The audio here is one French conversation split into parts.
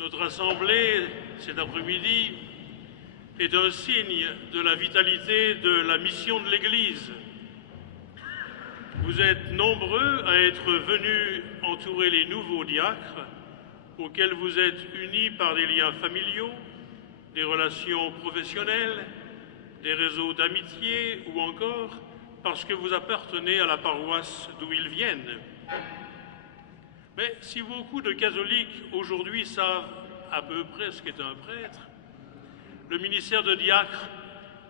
Notre assemblée, cet après-midi, est un signe de la vitalité de la mission de l'Église. Vous êtes nombreux à être venus entourer les nouveaux diacres, auxquels vous êtes unis par des liens familiaux, des relations professionnelles, des réseaux d'amitié ou encore parce que vous appartenez à la paroisse d'où ils viennent. Mais si beaucoup de catholiques aujourd'hui savent à peu près ce qu'est un prêtre, le ministère de diacre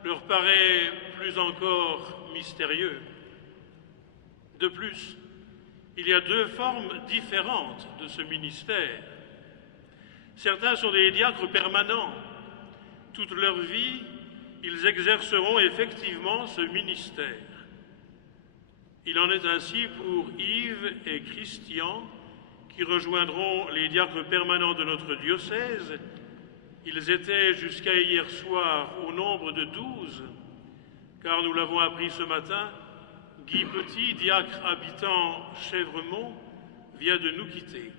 leur paraît plus encore mystérieux. De plus, il y a deux formes différentes de ce ministère. Certains sont des diacres permanents. Toute leur vie, ils exerceront effectivement ce ministère. Il en est ainsi pour Yves et Christian, qui rejoindront les diacres permanents de notre diocèse. Ils étaient jusqu'à hier soir au nombre de 12, car nous l'avons appris ce matin, Guy Petit, diacre habitant Chèvremont, vient de nous quitter.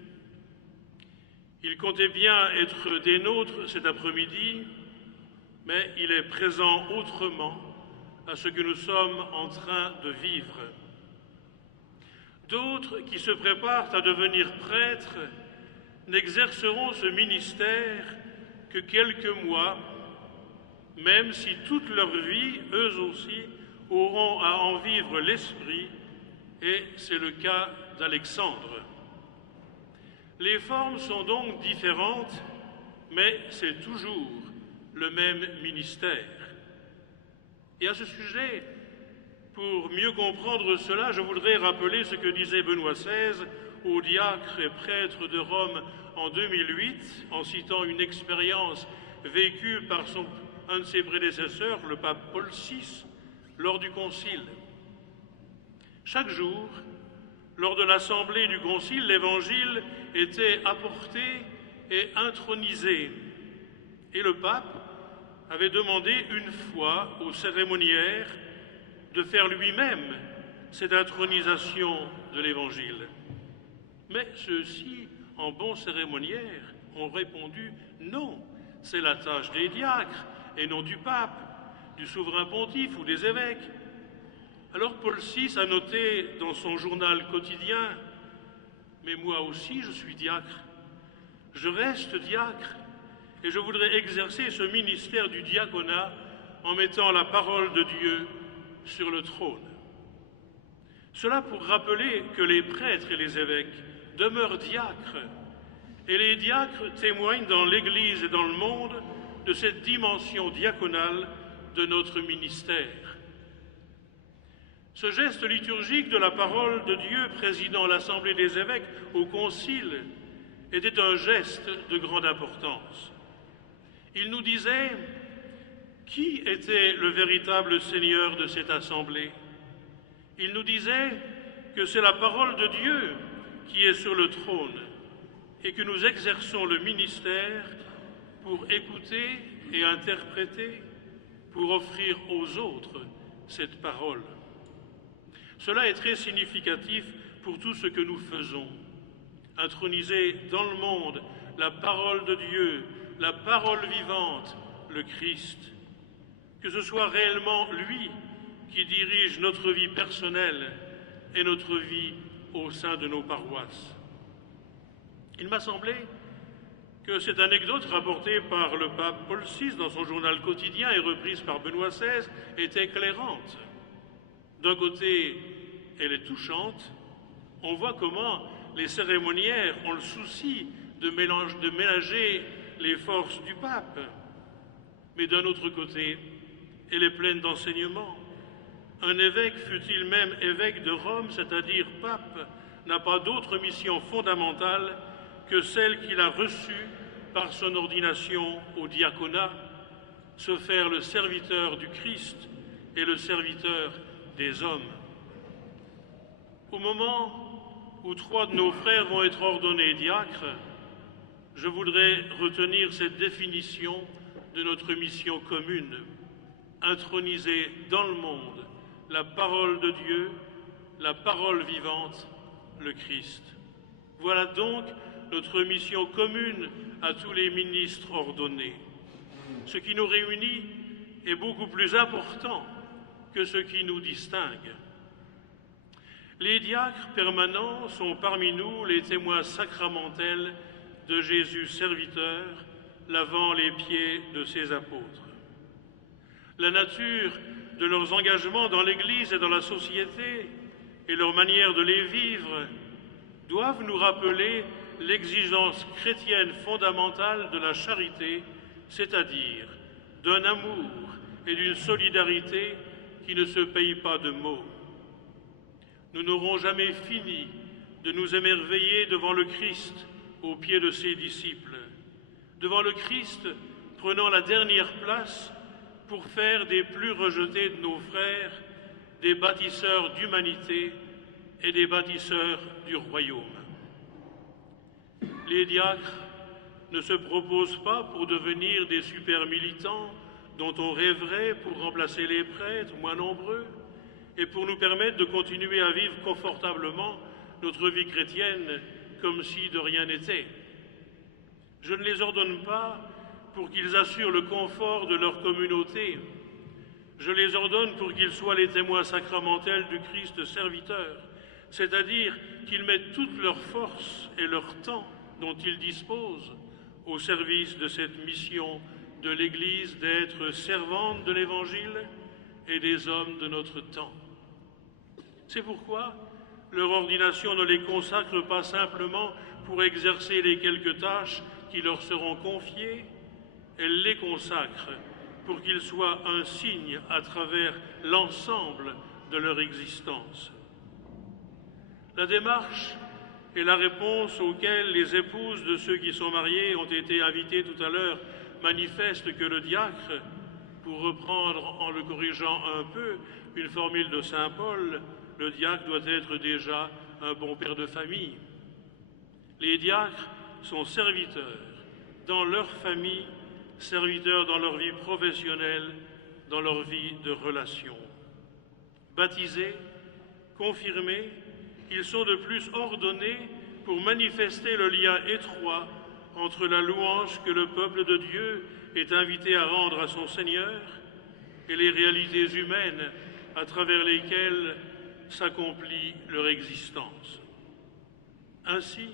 Il comptait bien être des nôtres cet après-midi, mais il est présent autrement à ce que nous sommes en train de vivre. D'autres qui se préparent à devenir prêtres n'exerceront ce ministère que quelques mois, même si toute leur vie, eux aussi, auront à en vivre l'esprit, et c'est le cas d'Alexandre. Les formes sont donc différentes, mais c'est toujours le même ministère. Et à ce sujet, pour mieux comprendre cela, je voudrais rappeler ce que disait Benoît XVI aux diacres et prêtres de Rome en 2008, en citant une expérience vécue par un de ses prédécesseurs, le pape Paul VI, lors du concile. Chaque jour, lors de l'assemblée du concile, l'évangile était apporté et intronisé. Et le pape avait demandé une fois aux cérémoniaires de faire lui-même cette intronisation de l'Évangile. Mais ceux-ci, en bons cérémoniaires, ont répondu « Non, c'est la tâche des diacres et non du pape, du souverain pontife ou des évêques ». Alors Paul VI a noté dans son journal quotidien « Mais moi aussi je suis diacre, je reste diacre et je voudrais exercer ce ministère du diaconat en mettant la parole de Dieu sur le trône. » Cela pour rappeler que les prêtres et les évêques demeurent diacres, et les diacres témoignent dans l'Église et dans le monde de cette dimension diaconale de notre ministère. Ce geste liturgique de la parole de Dieu présidant l'Assemblée des évêques au Concile était un geste de grande importance. Il nous disait qui était le véritable Seigneur de cette assemblée. Il nous disait que c'est la parole de Dieu qui est sur le trône et que nous exerçons le ministère pour écouter et interpréter, pour offrir aux autres cette parole. Cela est très significatif pour tout ce que nous faisons. Introniser dans le monde la parole de Dieu, la parole vivante, le Christ. Que ce soit réellement lui qui dirige notre vie personnelle et notre vie au sein de nos paroisses. Il m'a semblé que cette anecdote rapportée par le pape Paul VI dans son journal quotidien et reprise par Benoît XVI est éclairante. D'un côté, elle est touchante. On voit comment les cérémoniaires ont le souci de ménager les forces du pape. Mais d'un autre côté, elle est pleine d'enseignements. Un évêque, fût-il même évêque de Rome, c'est-à-dire pape, n'a pas d'autre mission fondamentale que celle qu'il a reçue par son ordination au diaconat, se faire le serviteur du Christ et le serviteur des hommes. Au moment où 3 de nos frères vont être ordonnés diacres, je voudrais retenir cette définition de notre mission commune, introniser dans le monde la parole de Dieu, la parole vivante, le Christ. Voilà donc notre mission commune à tous les ministres ordonnés. Ce qui nous réunit est beaucoup plus important que ce qui nous distingue. Les diacres permanents sont parmi nous les témoins sacramentels de Jésus serviteur, lavant les pieds de ses apôtres. La nature de leurs engagements dans l'Église et dans la société et leur manière de les vivre doivent nous rappeler l'exigence chrétienne fondamentale de la charité, c'est-à-dire d'un amour et d'une solidarité qui ne se payent pas de mots. Nous n'aurons jamais fini de nous émerveiller devant le Christ aux pieds de ses disciples, devant le Christ prenant la dernière place pour faire des plus rejetés de nos frères des bâtisseurs d'humanité et des bâtisseurs du royaume. Les diacres ne se proposent pas pour devenir des super militants dont on rêverait pour remplacer les prêtres moins nombreux et pour nous permettre de continuer à vivre confortablement notre vie chrétienne comme si de rien n'était. Je ne les ordonne pas pour qu'ils assurent le confort de leur communauté. Je les ordonne pour qu'ils soient les témoins sacramentels du Christ serviteur, c'est-à-dire qu'ils mettent toute leur force et leur temps dont ils disposent au service de cette mission de l'Église d'être servante de l'Évangile et des hommes de notre temps. C'est pourquoi leur ordination ne les consacre pas simplement pour exercer les quelques tâches qui leur seront confiées, elle les consacre pour qu'ils soient un signe à travers l'ensemble de leur existence. La démarche et la réponse auxquelles les épouses de ceux qui sont mariés ont été invitées tout à l'heure manifestent que le diacre, pour reprendre en le corrigeant un peu une formule de saint Paul, le diacre doit être déjà un bon père de famille. Les diacres sont serviteurs dans leur famille, serviteurs dans leur vie professionnelle, dans leur vie de relation. Baptisés, confirmés, ils sont de plus ordonnés pour manifester le lien étroit entre la louange que le peuple de Dieu est invité à rendre à son Seigneur et les réalités humaines à travers lesquelles s'accomplit leur existence. Ainsi,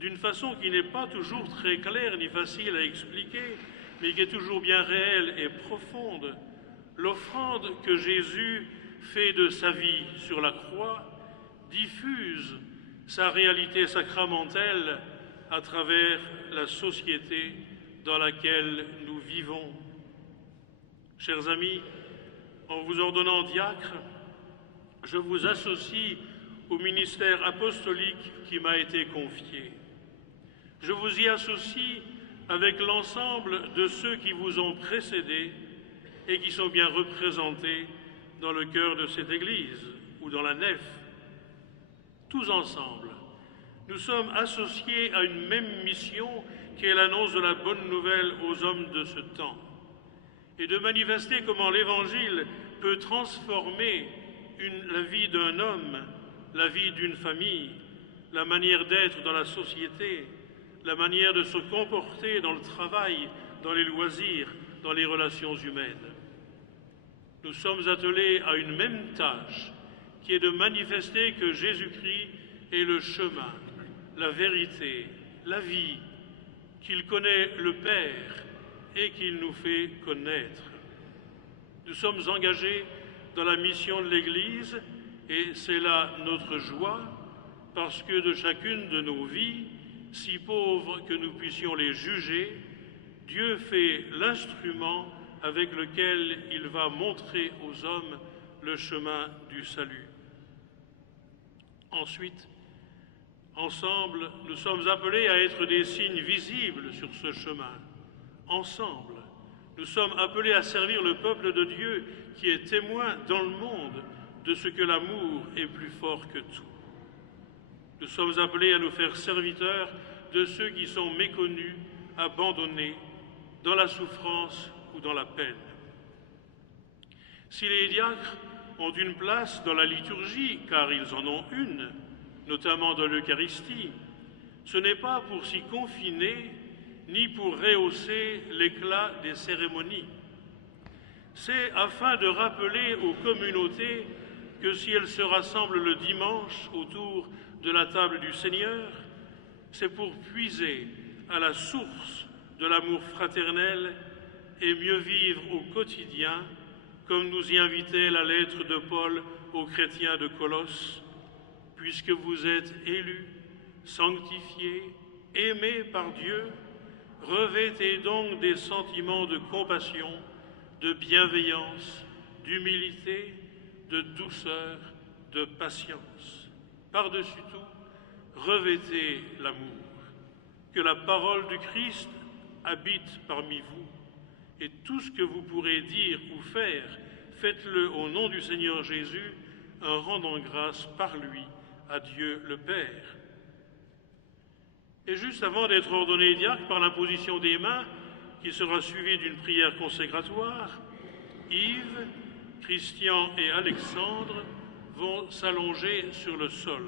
d'une façon qui n'est pas toujours très claire ni facile à expliquer, mais qui est toujours bien réelle et profonde, l'offrande que Jésus fait de sa vie sur la croix diffuse sa réalité sacramentelle à travers la société dans laquelle nous vivons. Chers amis, en vous ordonnant diacre, je vous associe au ministère apostolique qui m'a été confié. Je vous y associe avec l'ensemble de ceux qui vous ont précédés et qui sont bien représentés dans le cœur de cette Église ou dans la nef. Tous ensemble, nous sommes associés à une même mission qui est l'annonce de la bonne nouvelle aux hommes de ce temps et de manifester comment l'Évangile peut transformer la vie d'un homme, la vie d'une famille, la manière d'être dans la société, la manière de se comporter dans le travail, dans les loisirs, dans les relations humaines. Nous sommes attelés à une même tâche, qui est de manifester que Jésus-Christ est le chemin, la vérité, la vie, qu'il connaît le Père et qu'il nous fait connaître. Nous sommes engagés dans la mission de l'Église et c'est là notre joie, parce que de chacune de nos vies, si pauvres que nous puissions les juger, Dieu fait l'instrument avec lequel il va montrer aux hommes le chemin du salut. Ensuite, ensemble, nous sommes appelés à être des signes visibles sur ce chemin. Ensemble, nous sommes appelés à servir le peuple de Dieu qui est témoin dans le monde de ce que l'amour est plus fort que tout. Nous sommes appelés à nous faire serviteurs de ceux qui sont méconnus, abandonnés, dans la souffrance ou dans la peine. Si les diacres ont une place dans la liturgie, car ils en ont une, notamment dans l'Eucharistie, Ce n'est pas pour s'y confiner, ni pour rehausser l'éclat des cérémonies. C'est afin de rappeler aux communautés que si elles se rassemblent le dimanche autour de la table du Seigneur, c'est pour puiser à la source de l'amour fraternel et mieux vivre au quotidien, comme nous y invitait la lettre de Paul aux chrétiens de Colosse, puisque vous êtes élus, sanctifiés, aimés par Dieu, revêtez donc des sentiments de compassion, de bienveillance, d'humilité, de douceur, de patience. Par-dessus tout, revêtez l'amour. Que la parole du Christ habite parmi vous, et tout ce que vous pourrez dire ou faire, faites-le au nom du Seigneur Jésus, en rendant grâce par lui à Dieu le Père. Et juste avant d'être ordonné diacre par l'imposition des mains, qui sera suivie d'une prière consécratoire, Yves, Christian et Alexandre vont s'allonger sur le sol.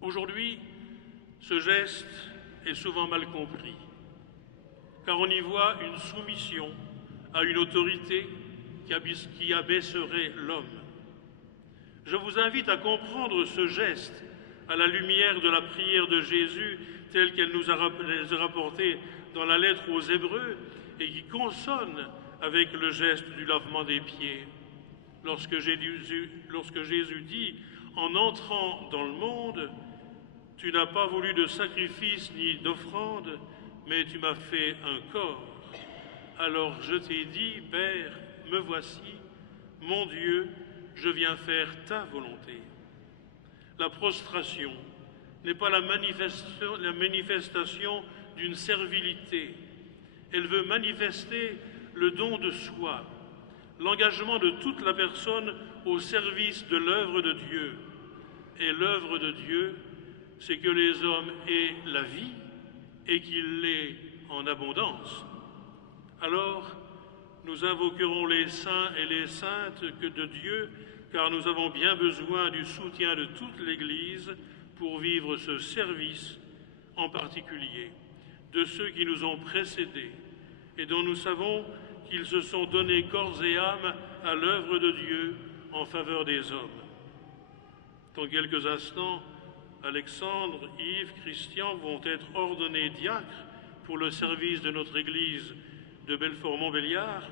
Aujourd'hui, ce geste est souvent mal compris, car on y voit une soumission à une autorité qui abaisserait l'homme. Je vous invite à comprendre ce geste à la lumière de la prière de Jésus telle qu'elle nous a rapportée dans la lettre aux Hébreux et qui consonne avec le geste du lavement des pieds. Lorsque Jésus dit « En entrant dans le monde, tu n'as pas voulu de sacrifice ni d'offrande, mais tu m'as fait un corps. Alors je t'ai dit, Père, me voici, mon Dieu, je viens faire ta volonté. » La prostration n'est pas la manifestation d'une servilité. Elle veut manifester le don de soi, l'engagement de toute la personne au service de l'œuvre de Dieu. Et l'œuvre de Dieu, c'est que les hommes aient la vie et qu'ils l'aient en abondance. Alors, nous invoquerons les saints et les saintes que de Dieu, car nous avons bien besoin du soutien de toute l'Église pour vivre ce service, en particulier de ceux qui nous ont précédés et dont nous savons qu'ils se sont donnés corps et âme à l'œuvre de Dieu en faveur des hommes. Dans quelques instants, Alexandre, Yves, Christian vont être ordonnés diacres pour le service de notre Église de Belfort-Montbéliard.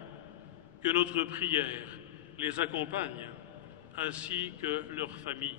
Que notre prière les accompagne, ainsi que leurs familles.